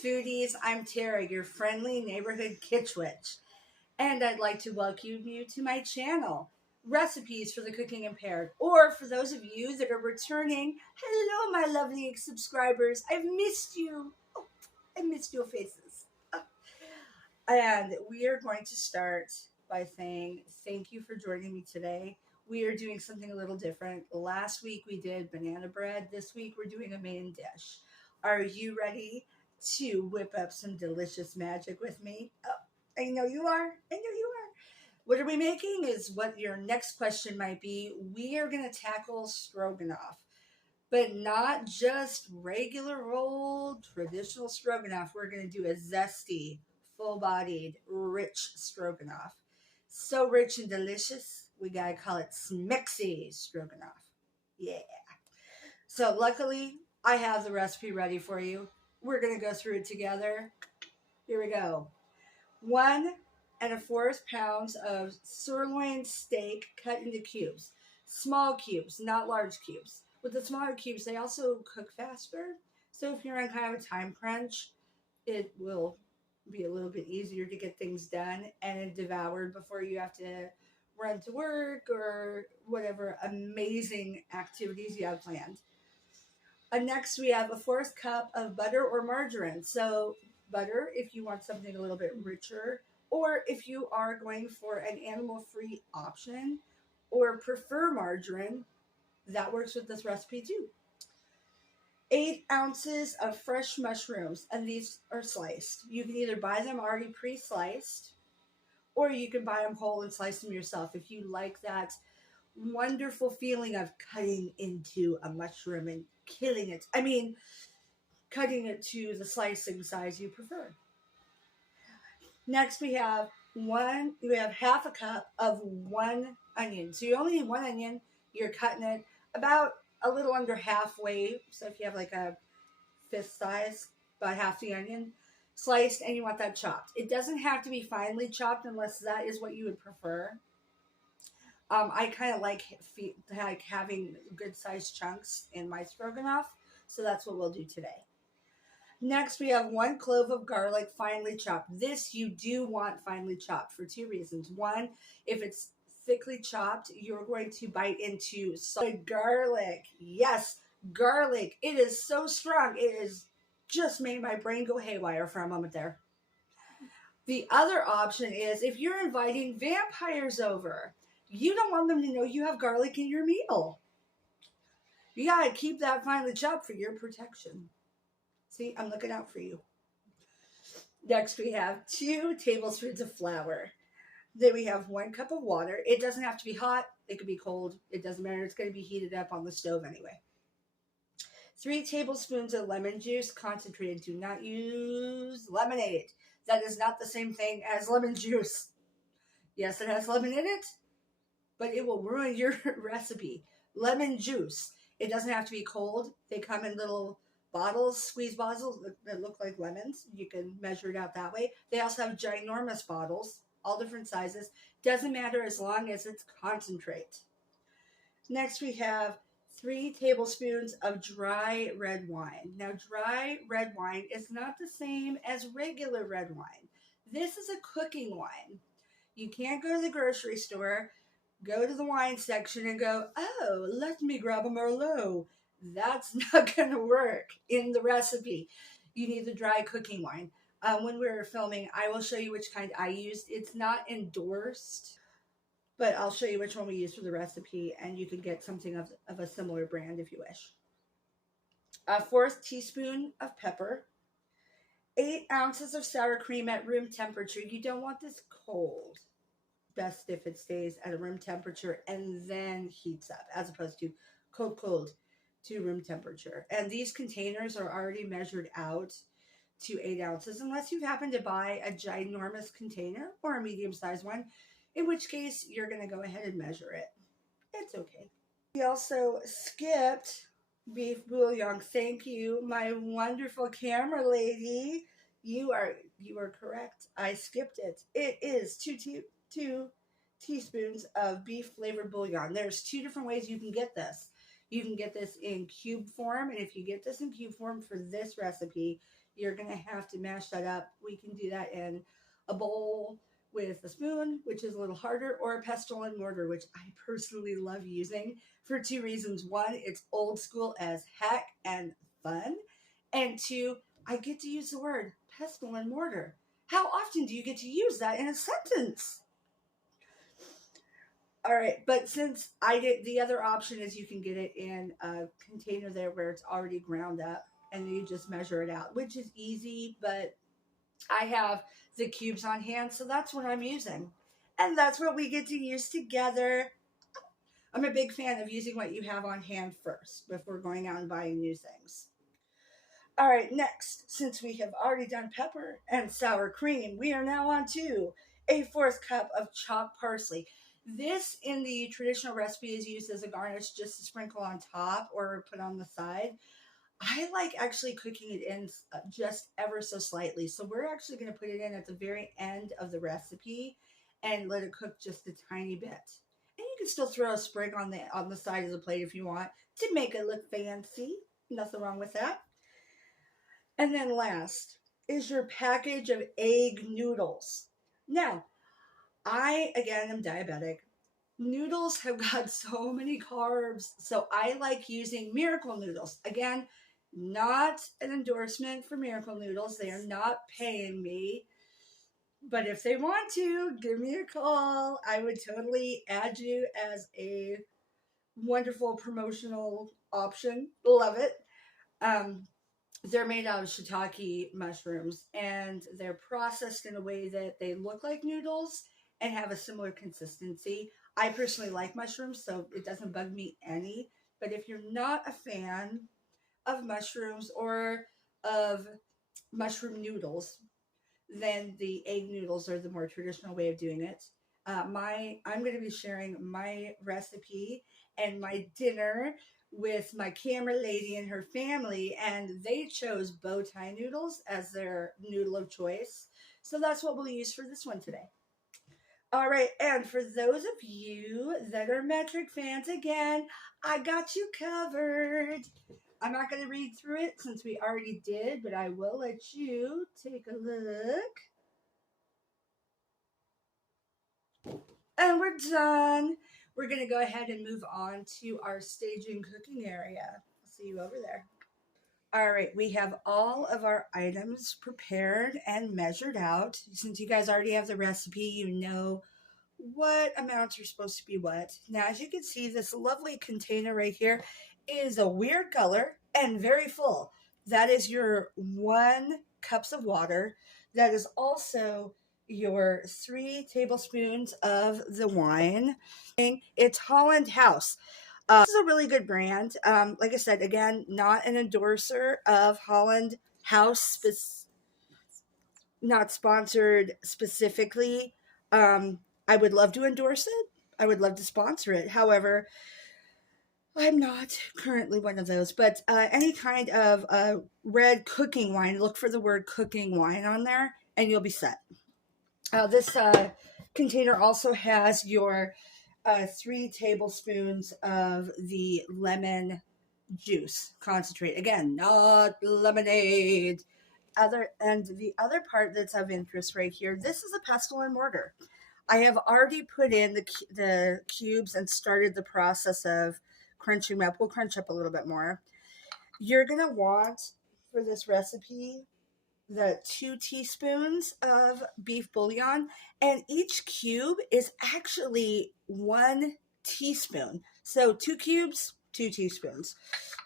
Greetings, foodies. I'm Tara, your friendly neighborhood kitsch witch, and I'd like to welcome you to my channel, Recipes for the Cooking Impaired. Or for those of you that are returning, hello, my lovely subscribers. I've missed you. Oh, I missed your faces. And we are going to start by saying thank you for joining me today. We are doing something a little different. Last week we did banana bread. This week we're doing a main dish. Are you ready to whip up some delicious magic with me? Oh, I know you are. I know you are. What are we making is what your next question might be. We are going to tackle stroganoff, but not just regular old traditional stroganoff. We're going to do a zesty, full-bodied, rich stroganoff. So rich and delicious, we got to call it Smexy Stroganoff. Yeah. So luckily, I have the recipe ready for you. We're going to go through it together. Here we go. 1¼ pounds of sirloin steak cut into cubes. Small cubes, not large cubes. With the smaller cubes, they also cook faster. So if you're on kind of a time crunch, it will be a little bit easier to get things done and devoured before you have to run to work or whatever amazing activities you have planned. Next, we have 1/4 cup of butter or margarine. So butter if you want something a little bit richer, or if you are going for an animal-free option or prefer margarine, that works with this recipe too. 8 ounces of fresh mushrooms, and these are sliced. You can either buy them already pre-sliced, or you can buy them whole and slice them yourself if you like that wonderful feeling of cutting into a mushroom and killing it. I mean, cutting it to the slicing size you prefer. Next, we have 1/2 cup of 1 onion. So you only need 1 onion. You're cutting it about a little under halfway. So if you have like a fist size, about half the onion sliced, and you want that chopped. It doesn't have to be finely chopped unless that is what you would prefer. I kind of like having good sized chunks in my stroganoff, so that's what we'll do today. Next, we have 1 clove of garlic finely chopped. This you do want finely chopped for 2 reasons. One, if it's thickly chopped, you're going to bite into solid garlic. Yes, garlic. It is so strong. It is just made my brain go haywire for a moment there. The other option is if you're inviting vampires over, you don't want them to know you have garlic in your meal. You gotta keep that finely chopped for your protection. See, I'm looking out for you. Next, we have 2 tablespoons of flour. Then we have 1 cup of water. It doesn't have to be hot. It could be cold. It doesn't matter. It's going to be heated up on the stove anyway. 3 tablespoons of lemon juice concentrated. Do not use lemonade. That is not the same thing as lemon juice. Yes, it has lemon in it, but it will ruin your recipe. Lemon juice. It doesn't have to be cold. They come in little bottles, squeeze bottles that look like lemons. You can measure it out that way. They also have ginormous bottles, all different sizes. Doesn't matter as long as it's concentrate. Next, we have 3 tablespoons of dry red wine. Now, dry red wine is not the same as regular red wine. This is a cooking wine. You can't go to the grocery store, go to the wine section and go, oh, let me grab a Merlot. That's not going to work in the recipe. You need the dry cooking wine. When we're filming, I will show you which kind I used. It's not endorsed, but I'll show you which one we use for the recipe, and you can get something of a similar brand if you wish. 1/4 teaspoon of pepper. 8 ounces of sour cream at room temperature. You don't want this cold. Best if it stays at a room temperature and then heats up, as opposed to cold to room temperature. And these containers are already measured out to 8 ounces, unless you happen to buy a ginormous container or a medium-sized one, in which case you're going to go ahead and measure it. It's okay. We also skipped beef bouillon. Thank you, my wonderful camera lady. You are correct. I skipped it. It is 2 teaspoons of beef flavored bouillon. There's 2 different ways you can get this. You can get this in cube form, and if you get this in cube form for this recipe, you're going to have to mash that up. We can do that in a bowl with a spoon, which is a little harder, or a pestle and mortar, which I personally love using for two reasons. One, it's old school as heck and fun. And two, I get to use the word pestle and mortar. How often do you get to use that in a sentence? All right, but since I did, the other option is you can get it in a container there where it's already ground up and you just measure it out, which is easy, but I have the cubes on hand, so that's what I'm using. And that's what we get to use together. I'm a big fan of using what you have on hand first before going out and buying new things. All right, next, since we have already done pepper and sour cream, we are now on to a fourth cup of chopped parsley. This in the traditional recipe is used as a garnish just to sprinkle on top or put on the side. I like actually cooking it in just ever so slightly. So we're actually going to put it in at the very end of the recipe and let it cook just a tiny bit. And you can still throw a sprig on the side of the plate if you want to make it look fancy. Nothing wrong with that. And then last is your package of egg noodles. Now, I, again, am diabetic. Noodles have got so many carbs, so I like using Miracle noodles. Again, not an endorsement for Miracle noodles. They are not paying me. But if they want to, give me a call. I would totally add you as a wonderful promotional option. Love it. Um, they're made out of shiitake mushrooms and they're processed in a way that they look like noodles and have a similar consistency. I personally like mushrooms, so it doesn't bug me any. But if you're not a fan of mushrooms or of mushroom noodles, then the egg noodles are the more traditional way of doing it. I'm going to be sharing my recipe and my dinner with my camera lady and her family, and they chose bow tie noodles as their noodle of choice. So that's what we'll use for this one today. All right, and for those of you that are metric fans, again, I got you covered. I'm not going to read through it since we already did, but I will let you take a look. And we're done. We're going to go ahead and move on to our staging cooking area. I'll see you over there. All right, we have all of our items prepared and measured out. Since you guys already have the recipe, you know what amounts are supposed to be what. Now, as you can see, this lovely container right here is a weird color and very full. That is your 1 cups of water. That is also your 3 tablespoons of the wine. It's Holland House. This is a really good brand. Like I said, again, not an endorser of Holland House, not sponsored specifically. I would love to endorse it. I would love to sponsor it. However, I'm not currently one of those. But any kind of red cooking wine, look for the word cooking wine on there, and you'll be set. This container also has your 3 tablespoons of the lemon juice concentrate. Again, not lemonade. The other part that's of interest right here, this is a pestle and mortar. I have already put in the cubes and started the process of crunching them up. We'll crunch up a little bit more. You're going to want, for this recipe, the 2 teaspoons of beef bouillon, and each cube is actually 1 teaspoon. So 2 cubes, 2 teaspoons.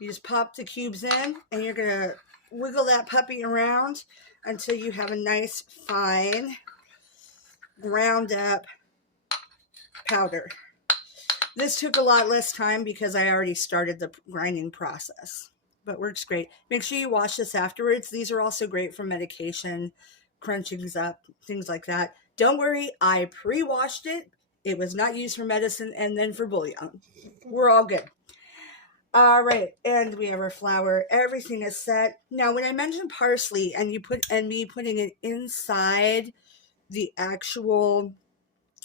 You just pop the cubes in, and you're going to wiggle that puppy around until you have a nice, fine, ground up powder. This took a lot less time because I already started the grinding process, but works great. Make sure you wash this afterwards. These are also great for medication, crunchings up, things like that. Don't worry, I pre-washed it. It was not used for medicine and then for bouillon. We're all good. All right, and we have our flour. Everything is set. Now, when I mentioned parsley and me putting it inside the actual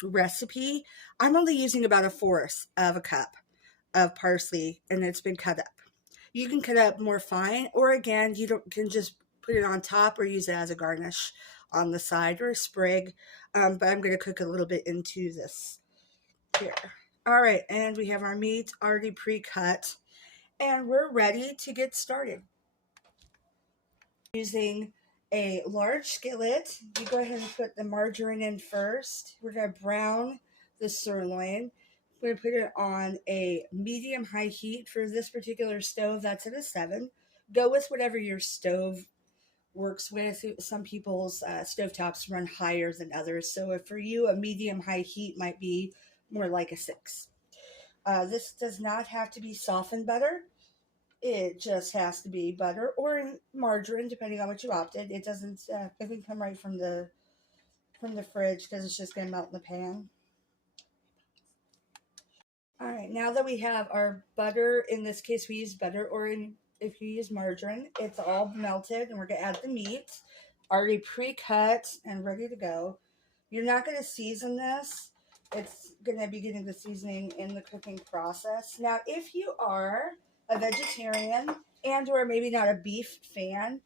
recipe, I'm only using about 1/4 of a cup of parsley, and it's been cut up. You can cut up more fine, or again, can just put it on top or use it as a garnish on the side or a sprig. But I'm going to cook a little bit into this here. All right, and we have our meat already pre-cut, and we're ready to get started. Using a large skillet, you go ahead and put the margarine in first. We're going to brown the sirloin. We're going to put it on a medium-high heat. For this particular stove, that's at a 7. Go with whatever your stove works with. Some people's stovetops run higher than others. So if for you, a medium-high heat might be more like a 6. This does not have to be softened butter. It just has to be butter or margarine, depending on what you opted. It doesn't, it can come right from the fridge because it's just going to melt in the pan. All right, now that we have our butter, in this case we use butter, or if you use margarine, it's all melted, and we're going to add the meat, already pre-cut and ready to go. You're not going to season this. It's going to be getting the seasoning in the cooking process. Now, if you are a vegetarian and or maybe not a beef fan,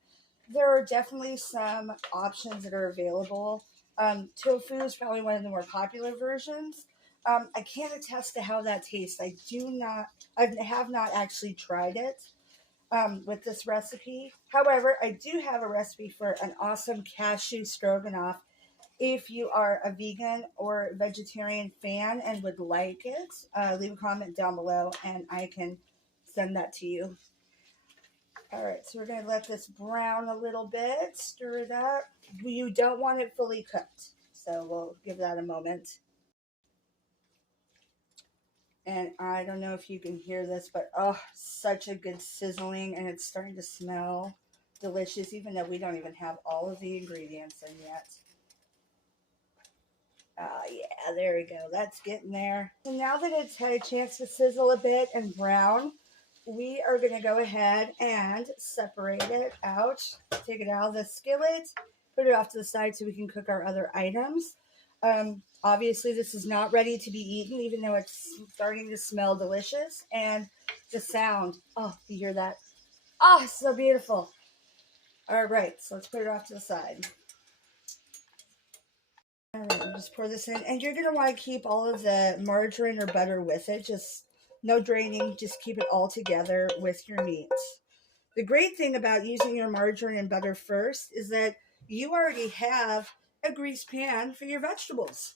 there are definitely some options that are available. Tofu is probably one of the more popular versions. I can't attest to how that tastes. I have not actually tried it with this recipe. However, I do have a recipe for an awesome cashew stroganoff. If you are a vegan or vegetarian fan and would like it, leave a comment down below and I can send that to you. All right, so we're going to let this brown a little bit, stir it up. You don't want it fully cooked, so we'll give that a moment. And I don't know if you can hear this, but oh, such a good sizzling, and it's starting to smell delicious, even though we don't even have all of the ingredients in yet. Yeah, there we go. That's getting there. So now that it's had a chance to sizzle a bit and brown, we are going to go ahead and separate it out. Take it out of the skillet, put it off to the side so we can cook our other items. Obviously, this is not ready to be eaten, even though it's starting to smell delicious. And the sound, oh, you hear that? Oh, so beautiful. All right, so let's put it off to the side. All right, we'll just pour this in. And you're going to want to keep all of the margarine or butter with it. Just no draining. Just keep it all together with your meat. The great thing about using your margarine and butter first is that you already have a grease pan for your vegetables.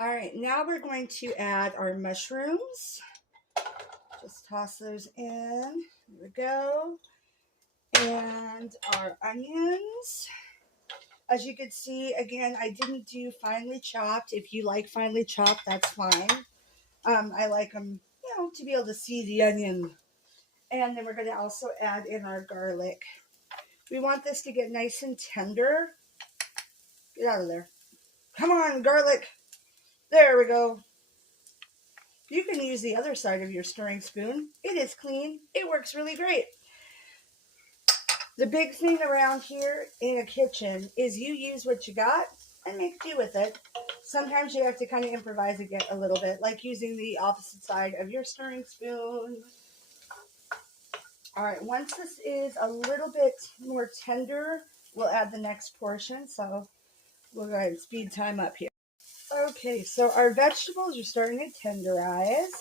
All right, now we're going to add our mushrooms. Just toss those in. There we go. And our onions. As you can see, again, I didn't do finely chopped. If you like finely chopped, that's fine. I like them, to be able to see the onion. And then we're going to also add in our garlic. We want this to get nice and tender. Get out of there. Come on, garlic. There we go. You can use the other side of your stirring spoon. It is clean. It works really great. The big thing around here in a kitchen is you use what you got and make do with it. Sometimes you have to kind of improvise again a little bit, like using the opposite side of your stirring spoon. All right, once this is a little bit more tender, we'll add the next portion. So we'll go ahead and speed time up here. Okay, so our vegetables are starting to tenderize,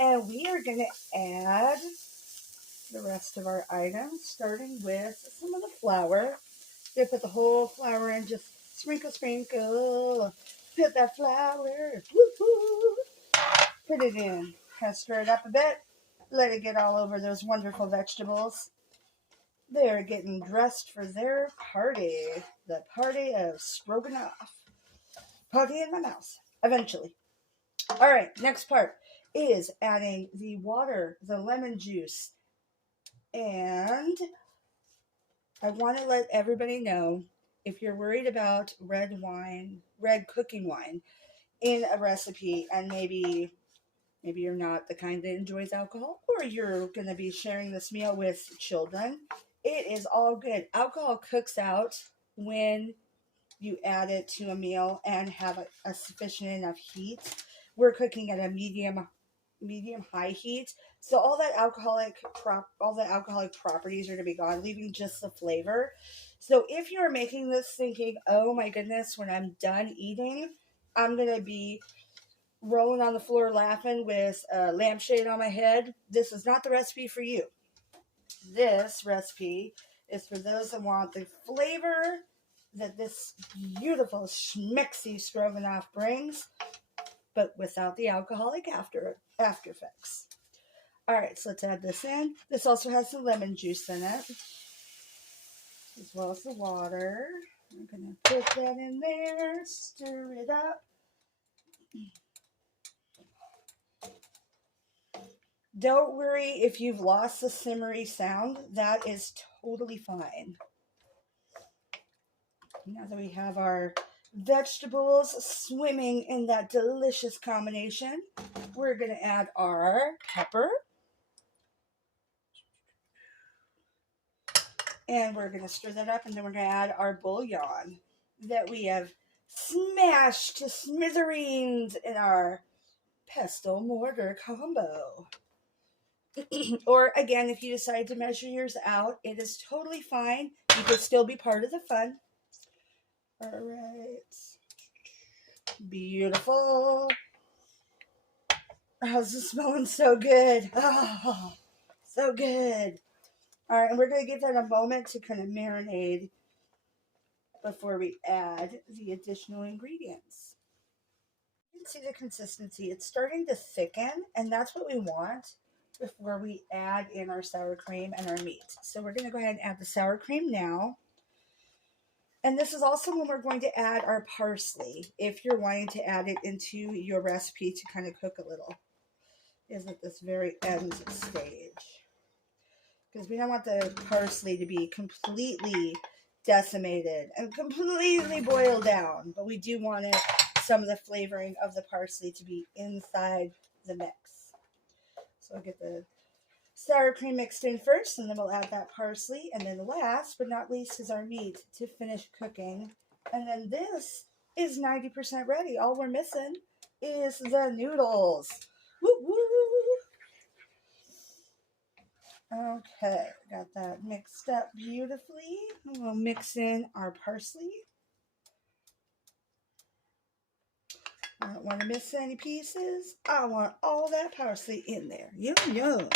and we are going to add the rest of our items, starting with some of the flour. They put the whole flour in, just sprinkle, sprinkle. Put that flour, woo-hoo. Put it in. Kind of stir it up a bit. Let it get all over those wonderful vegetables. They're getting dressed for their party. The party of Stroganoff. Party in my mouth. Eventually. All right, next part is adding the water, the lemon juice. And I want to let everybody know, if you're worried about red cooking wine in a recipe, and maybe you're not the kind that enjoys alcohol, or you're going to be sharing this meal with children, it is all good. Alcohol cooks out when you add it to a meal and have a sufficient enough heat. We're cooking at a medium medium high heat. So all that alcoholic properties are going to be gone, leaving just the flavor. So if you're making this thinking, oh my goodness, when I'm done eating, I'm going to be rolling on the floor laughing with a lampshade on my head, this is not the recipe for you. This recipe is for those that want the flavor that this beautiful Smexy Stroganoff brings, but without the alcoholic after effects. All right, so let's add this in. This also has some lemon juice in it, as well as the water. I'm going to put that in there, stir it up. Don't worry if you've lost the simmery sound. That is totally fine. Now that we have our vegetables swimming in that delicious combination, we're going to add our pepper. And we're going to stir that up, and then we're going to add our bouillon that we have smashed to smithereens in our pestle mortar combo. Or again, if you decide to measure yours out, it is totally fine. You could still be part of the fun. All right. Beautiful. How's it smelling? So good. Oh, so good. All right, and we're going to give that a moment to kind of marinate before we add the additional ingredients. You can see the consistency. It's starting to thicken, and that's what we want before we add in our sour cream and our meat. So we're going to go ahead and add the sour cream now. And this is also when we're going to add our parsley, if you're wanting to add it into your recipe to kind of cook a little. Is at this very end stage. Because we don't want the parsley to be completely decimated and completely boiled down. But we do want it, some of the flavoring of the parsley to be inside the mix. So I'll get the sour cream mixed in first, and then we'll add that parsley. And then last but not least is our meat to finish cooking. And then this is 90% ready. All we're missing is the noodles. Woo woo! Okay, got that mixed up beautifully. We'll mix in our parsley. I don't want to miss any pieces. I want all that parsley in there. Yum, yum.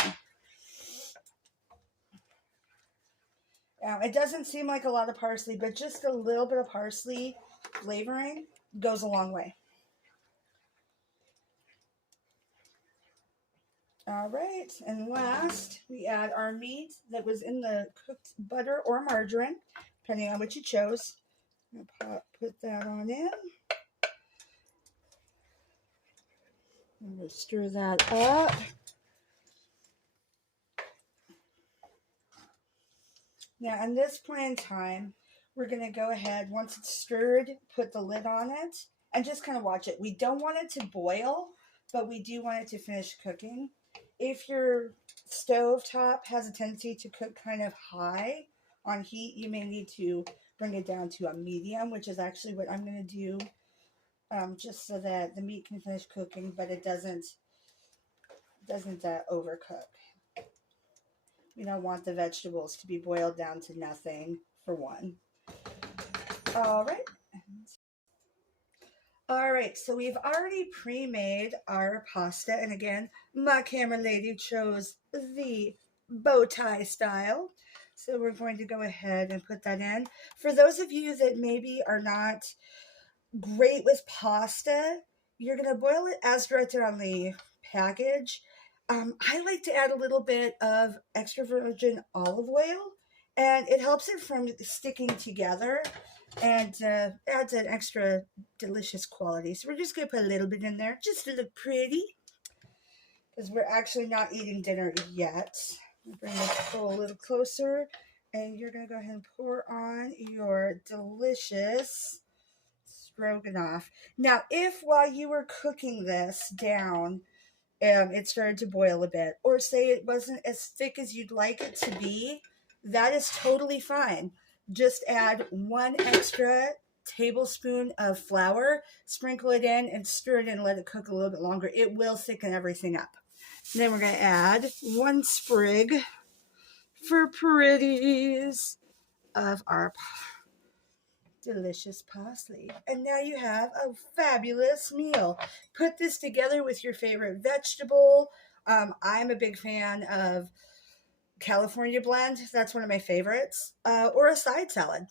Now, it doesn't seem like a lot of parsley, but just a little bit of parsley flavoring goes a long way. All right, and last, we add our meat that was in the cooked butter or margarine, depending on what you chose. I'm going to put that on in. And we'll stir that up. Now, at this point in time, we're going to go ahead, once it's stirred, put the lid on it, and just kind of watch it. We don't want it to boil, but we do want it to finish cooking. If your stovetop has a tendency to cook kind of high on heat, you may need to bring it down to a medium, which is actually what I'm going to do, just so that the meat can finish cooking, but it doesn't overcook. We don't want the vegetables to be boiled down to nothing, for one. All right. All right, so we've already pre-made our pasta. And again, my camera lady chose the bow tie style. So we're going to go ahead and put that in. For those of you that maybe are not great with pasta, you're going to boil it as directed on the package. I like to add a little bit of extra virgin olive oil, and it helps it from sticking together and adds an extra delicious quality. So we're just going to put a little bit in there just to look pretty, because we're actually not eating dinner yet. Bring this bowl a little closer, and you're going to go ahead and pour on your delicious stroganoff. Now, if while you were cooking this down, it started to boil a bit, or say it wasn't as thick as you'd like it to be, that is totally fine. Just add 1 extra tablespoon of flour, sprinkle it in, and stir it in and let it cook a little bit longer. It will thicken everything up. Then we're going to add 1 sprig for pretties of our delicious parsley. And now you have a fabulous meal. Put this together with your favorite vegetable. I'm a big fan of California blend. That's one of my favorites. Or a side salad.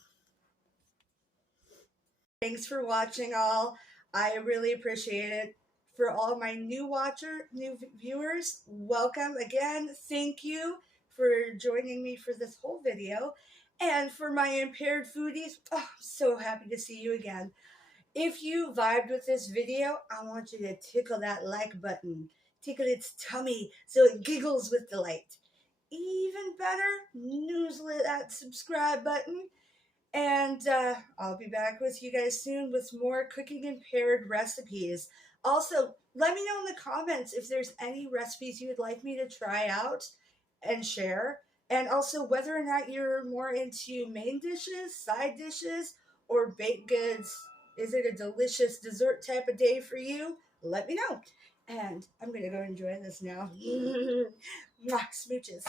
Thanks for watching all. I really appreciate it. For all my new viewers, welcome again. Thank you for joining me for this whole video. And for my impaired foodies, oh, I'm so happy to see you again. If you vibed with this video, I want you to tickle that like button. Tickle its tummy so it giggles with delight. Even better, noozle that subscribe button. And I'll be back with you guys soon with more cooking impaired recipes. Also, let me know in the comments if there's any recipes you would like me to try out and share. And also whether or not you're more into main dishes, side dishes, or baked goods. Is it a delicious dessert type of day for you? Let me know. And I'm going to go enjoy this now. Mwah, smooches.